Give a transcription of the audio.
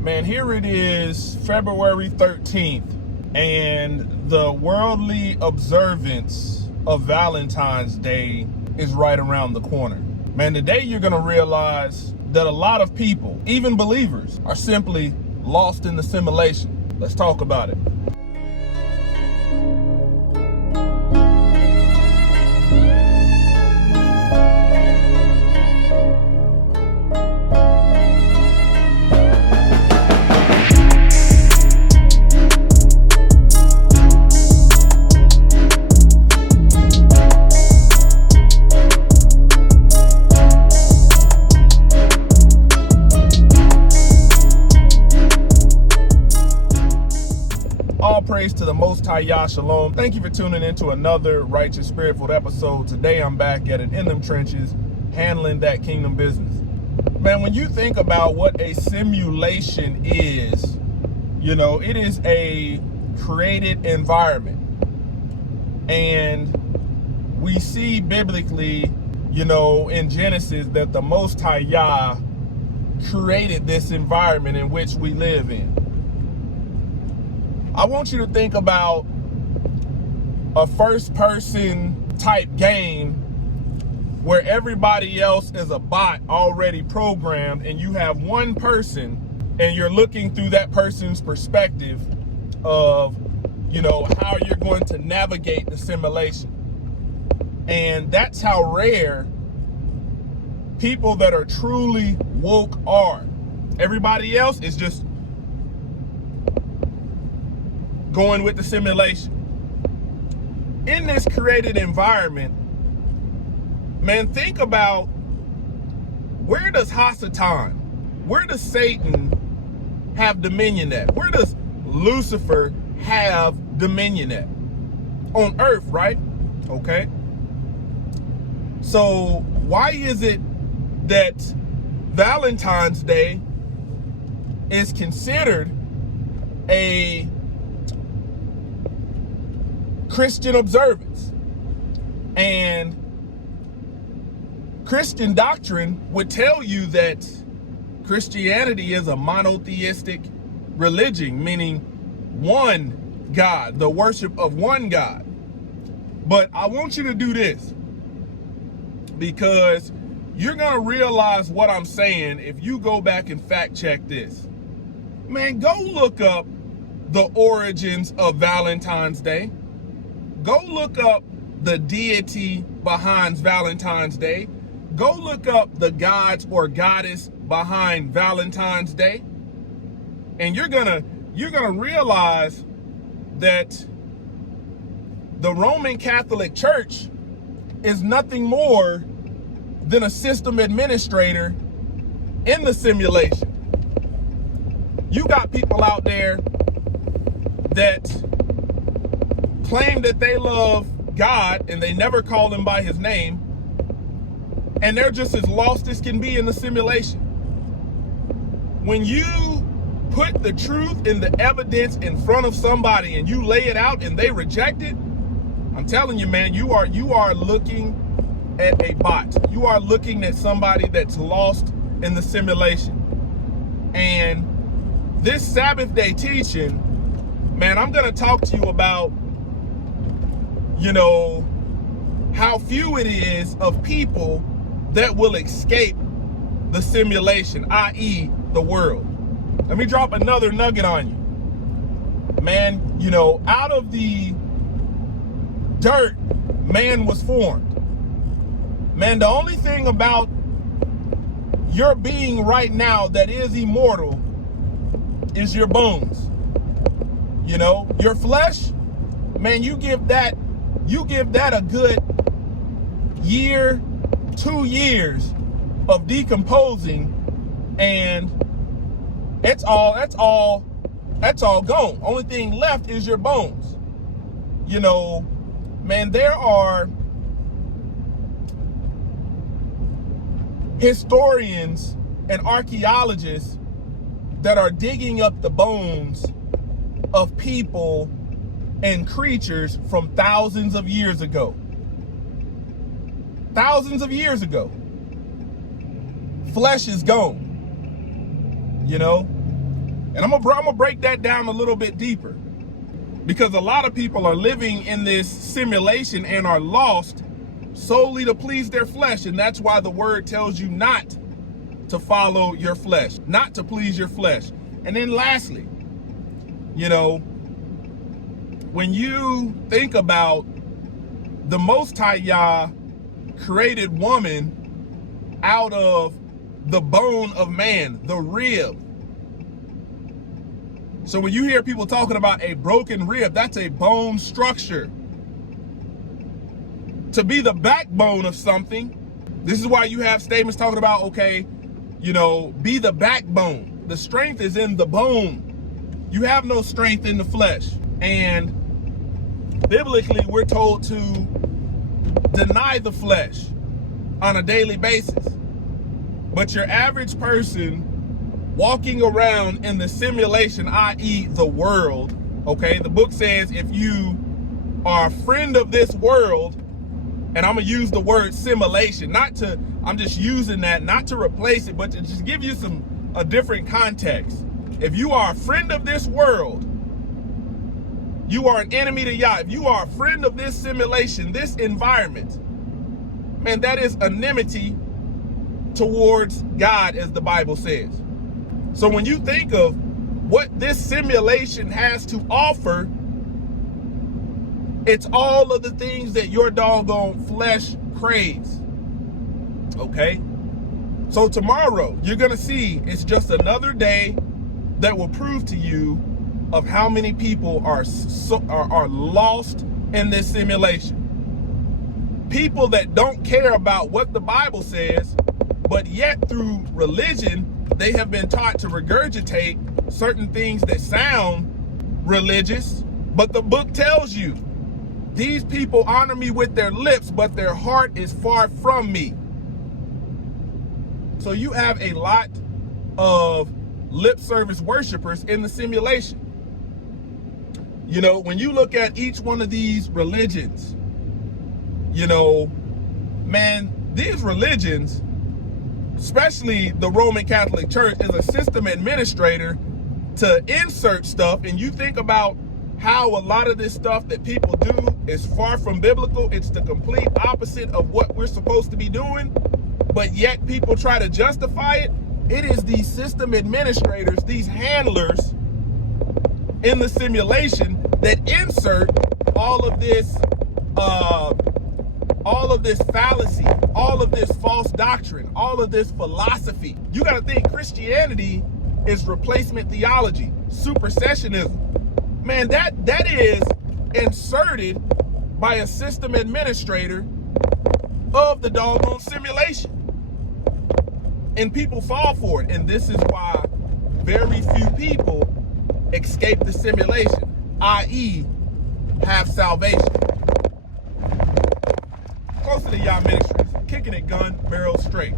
Man, here it is, February 13th, and the worldly observance of Valentine's Day is right around the corner. Man, today you're going to realize that a lot of people, even believers, are simply lost in the simulation. Let's talk about it. All praise to the Most High Yah Shalom. Thank you for tuning in to another Righteous Spirit-filled episode. Today I'm back at it in them trenches, handling that kingdom business. Man, when you think about what a simulation is, it is a created environment. And we see biblically, in Genesis, that the Most High Yah created this environment in which we live in. I want you to think about a first-person type game where everybody else is a bot already programmed, and you have one person and you're looking through that person's perspective of, how you're going to navigate the simulation. And that's how rare people that are truly woke are. Everybody else is just going with the simulation. In this created environment, man, think about, where does Hasatan, where does Satan have dominion at? Where does Lucifer have dominion at? On earth, right? Okay. So why is it that Valentine's Day is considered a Christian observance? And Christian doctrine would tell you that Christianity is a monotheistic religion, meaning one God, the worship of one God. But I want you to do this, because you're going to realize what I'm saying if you go back and fact check this. Man, go look up the origins of Valentine's Day. Go look up the deity behind Valentine's Day. Go look up the gods or goddess behind Valentine's Day. And you're gonna realize that the Roman Catholic Church is nothing more than a system administrator in the simulation. You got people out there that claim that they love God and they never call him by his name, and they're just as lost as can be in the simulation. When you put the truth and the evidence in front of somebody and you lay it out and they reject it, I'm telling you, man, you are looking at a bot. You are looking at somebody that's lost in the simulation. And this Sabbath day teaching, man, I'm going to talk to you about, how few it is of people that will escape the simulation, i.e. the world. Let me drop another nugget on you. Man, out of the dirt, man was formed. Man, the only thing about your being right now that is immortal is your bones. Your flesh, man, you give that a good year, 2 years of decomposing, and that's all gone. Only thing left is your bones. Man, there are historians and archaeologists that are digging up the bones of people and creatures from thousands of years ago. Thousands of years ago. Flesh is gone. And I'm gonna break that down a little bit deeper, because a lot of people are living in this simulation and are lost solely to please their flesh. And that's why the word tells you not to follow your flesh, not to please your flesh. And then lastly, you know, when you think about the Most High Yah created woman out of the bone of man, the rib. So when you hear people talking about a broken rib, that's a bone structure. To be the backbone of something, this is why you have statements talking about, okay, you know, be the backbone. The strength is in the bone. You have no strength in the flesh. And biblically, we're told to deny the flesh on a daily basis. But your average person walking around in the simulation, i.e. the world, okay? The book says if you are a friend of this world, and I'm gonna use the word simulation, I'm just using that not to replace it, but to just give you a different context. If you are a friend of this world, you are an enemy to Yah. If you are a friend of this simulation, this environment, man, that is enmity towards God, as the Bible says. So when you think of what this simulation has to offer, it's all of the things that your doggone flesh craves. Okay? So tomorrow, you're going to see it's just another day that will prove to you of how many people are lost in this simulation. People that don't care about what the Bible says, but yet through religion, they have been taught to regurgitate certain things that sound religious. But the book tells you, these people honor me with their lips, but their heart is far from me. So you have a lot of lip service worshipers in the simulation. You know, when you look at each one of these religions, you know, man, these religions, especially the Roman Catholic Church, is a system administrator to insert stuff. And you think about how a lot of this stuff that people do is far from biblical. It's the complete opposite of what we're supposed to be doing, but yet people try to justify it. It is these system administrators, these handlers in the simulation that insert all of this fallacy, all of this false doctrine, all of this philosophy. You got to think Christianity is replacement theology, supersessionism. Man, that is inserted by a system administrator of the doggone simulation. And people fall for it. And this is why very few people escape the simulation, i.e. have salvation. Close to the Yah Ministries, kicking it gun barrel straight.